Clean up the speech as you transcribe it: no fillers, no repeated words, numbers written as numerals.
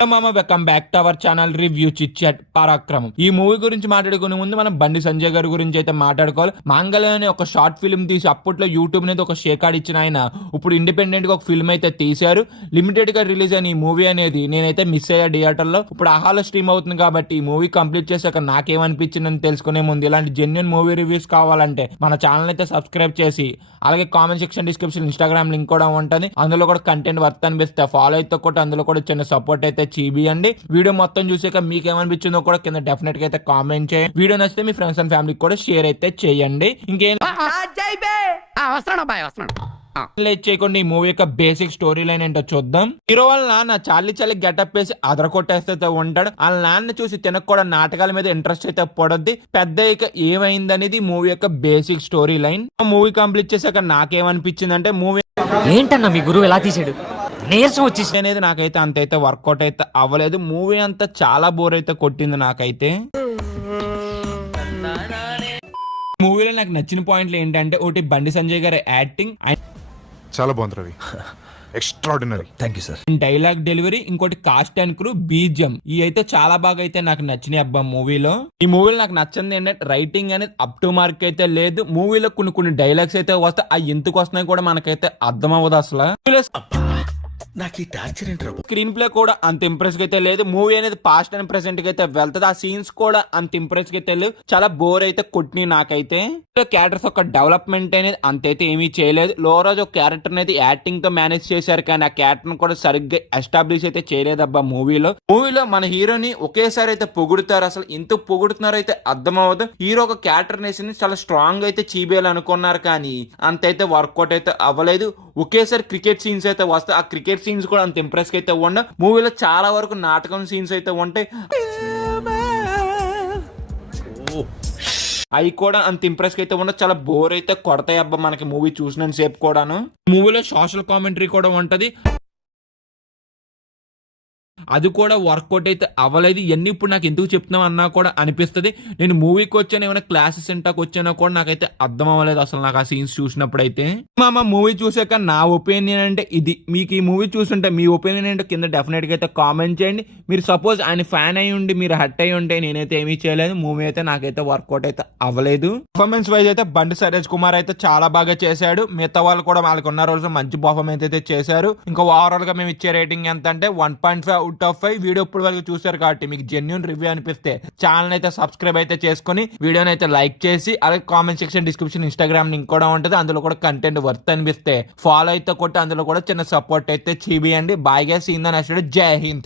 మామ welcome back to our channel review chit chat Parakramam. ఈ movie గురించి మాట్లాడుకునే ముందు మనం బండి సంజయ్ గారి గురించి అయితే మాట్లాడుకోవాలి. మాంగళ్య అనే ఒక షార్ట్ ఫిల్మ్ తీసి అప్పట్లో యూట్యూబ్ అనేది ఒక షేకాడ్ ఇచ్చిన ఆయన ఇప్పుడు ఇండిపెండెంట్ గా ఒక ఫిల్మ్ అయితే తీశారు. లిమిటెడ్ గా రిలీజ్ అయిన ఈ మూవీ అనేది నేనైతే మిస్ అయ్యా థియేటర్ లో. ఇప్పుడు ఆహాలో స్ట్రీమ్ అవుతుంది కాబట్టి ఈ మూవీ కంప్లీట్ చేశాక నాకేమనిపించిందని తెలుసుకునే ముందు ఇలాంటి జెన్యున్ మూవీ రివ్యూస్ కావాలంటే మన ఛానల్ అయితే సబ్స్క్రైబ్ చేసి అలాగే comment section description Instagram link కూడా ఉంటుంది, అందులో కూడా కంటెంట్ వర్త్ అనిపిస్తే ఫాలో అయితే కూడా అందులో కూడా చిన్న సపోర్ట్ అయితే చేయండి. వీడియో మొత్తం చూసాక మీకు ఏమనిపించిందో కూడా కింద డెఫినెట్ గా అయితే కామెంట్ చేయండి. వీడియో నచ్చితే మీ ఫ్రెండ్స్ అండ్ ఫ్యామిలీకి కూడా షేర్ అయితే చేయండి. ఇంకేం లేట్ చేయకుండా ఈ మూవీ యొక్క బేసిక్ స్టోరీ లైన్ ఏంటో చూద్దాం. హీరో వాళ్ళ నాన్న చార్లీ గెటప్ వేసి అదర కొట్టేస్తే ఉంటాడు. వాళ్ళ నాన్న చూసి తినకు కూడా నాటకాల మీద ఇంట్రెస్ట్ అయితే పడొద్ది. పెద్ద ఇక ఏమైందనేది మూవీ యొక్క basic story line. Movie complete చేశాక నాకేమనిపించింది అంటే మూవీ ఏంటన్నా మీ గురువు ఎలా తీసాడు, నీరసం వచ్చేసి అనేది నాకైతే అంత అయితే వర్కౌట్ అయితే అవ్వలేదు. మూవీ అంతా చాలా బోర్ అయితే కొట్టింది నాకైతే. మూవీలో నాకు నచ్చిన పాయింట్లు ఏంటంటే ఒకటి బండి సంజయ్ గారి యాక్టింగ్, చాలా బాగుంది Ravi, extraordinary. Thank you sir. Dialogue delivery, ఇంకోటి కాస్ట్ అండ్ క్రూ, బీజిఎం, ఈ అయితే చాలా బాగా అయితే నాకు నచ్చినాయి అబ్బా మూవీలో. ఈ మూవీలో నాకు నచ్చింది ఏంటంటే రైటింగ్ అనేది అప్ టు మార్క్ అయితే లేదు. మూవీలో కొన్ని డైలాగ్స్ అయితే వస్తాయి, అవి ఎందుకు వస్తున్నాయి కూడా మనకైతే అర్థం అవ్వదు అసలు. నాకు ఈ టార్చర్ ఏంట్రా? స్క్రీన్ ప్లే కూడా అంత ఇంప్రెస్ అయితే లేదు. మూవీ అనేది పాస్ట్ అండ్ ప్రెసెంట్ కి అయితే వెళ్తుంది. ఆ సీన్స్ కూడా అంత ఇంప్రెస్ అయితే లేవు, చాలా బోర్ అయితే కొట్టినాయి నాకైతే. క్యారెక్టర్స్ ఒక డెవలప్మెంట్ అనేది అంతైతే ఏమీ చేయలేదు. లోరాజ్ ఒక క్యారెక్టర్ అనేది యాక్టింగ్ తో మేనేజ్ చేశారు, కానీ ఆ క్యారెక్టర్ కూడా సరిగ్గా ఎస్టాబ్లిష్ అయితే చేయలేదబ్బా మూవీలో. మన హీరోని ఒకేసారి అయితే పొగుడుతారు, అసలు ఎంత పొగుడుతున్నారో అయితే అర్థం అవ్వదు. హీరో ఒక క్యారెక్టర్ నేసి చాలా స్ట్రాంగ్ అయితే చూపించాలనుకున్నారు, కానీ అంతైతే వర్కౌట్ అయితే అవ్వలేదు. ఒకేసారి క్రికెట్ సీన్స్ అయితే వస్తాయి, ఆ క్రికెట్ సీన్స్ కూడా అంత ఇంప్రెస్ అయితే ఉండవు. మూవీలో చాలా వరకు నాటకం సీన్స్ అయితే ఉంటాయి, అవి కూడా అంత ఇంప్రెస్ అయితే ఉండదు. చాలా బోర్ అయితే కొడతాయి అబ్బా మనకి మూవీ చూసినంత సేపు కూడాను. మూవీలో సోషల్ కామెంటరీ కూడా ఉంటది, అది కూడా వర్కౌట్ అయితే అవ్వలేదు. ఇవన్నీ ఇప్పుడు నాకు ఎందుకు చెప్తున్నాం అన్నా కూడా అనిపిస్తుంది. నేను మూవీకి వచ్చాను, ఏమైనా క్లాసెస్ సెంటర్కి వచ్చానో కూడా నాకైతే అర్థం అవ్వలేదు అసలు నాకు ఆ సీన్స్ చూసినప్పుడు అయితే. మా మూవీ చూసాక నా ఒపీనియన్ అంటే ఇది. మీకు ఈ మూవీ చూస్తుంటే మీ ఒపీనియన్ ఏంటో కింద డెఫినెట్ గా అయితే కామెంట్ చేయండి. మీరు సపోజ్ ఆయన ఫ్యాన్ అయి ఉండి మీరు హట్ అయి ఉంటే నేనైతే ఏమీ చేయలేదు. మూవీ అయితే నాకైతే వర్కౌట్ అయితే అవ్వలేదు. పర్ఫార్మెన్స్ వైజ్ అయితే బండి సరేజ్ కుమార్ అయితే చాలా బాగా చేశాడు. మిగతా వాళ్ళు కూడా వాళ్ళకి ఉన్న రోజు మంచి పర్ఫార్మెన్స్ అయితే చేశారు. ఇంకా ఓవరాల్ గా మేము ఇచ్చే రేటింగ్ ఎంత అంటే 1.5 అవుట్ ఆఫ్ 5. వీడియో ఇప్పుడు వరకు చూసారు కాబట్టి మీకు జెన్యూన్ రివ్యూ అనిపిస్తే ఛానల్ అయితే సబ్స్క్రైబ్ అయితే చేసుకుని వీడియోని అయితే లైక్ చేసి అలాగే comment section description Instagram link కూడా ఉంటుంది, అందులో కూడా కంటెంట్ వర్త్ అనిపిస్తే ఫాలో అయితే కొట్టి అందులో కూడా చిన్న సపోర్ట్ అయితే చేయండి. Bye guys, see in the next video. జై హింద్.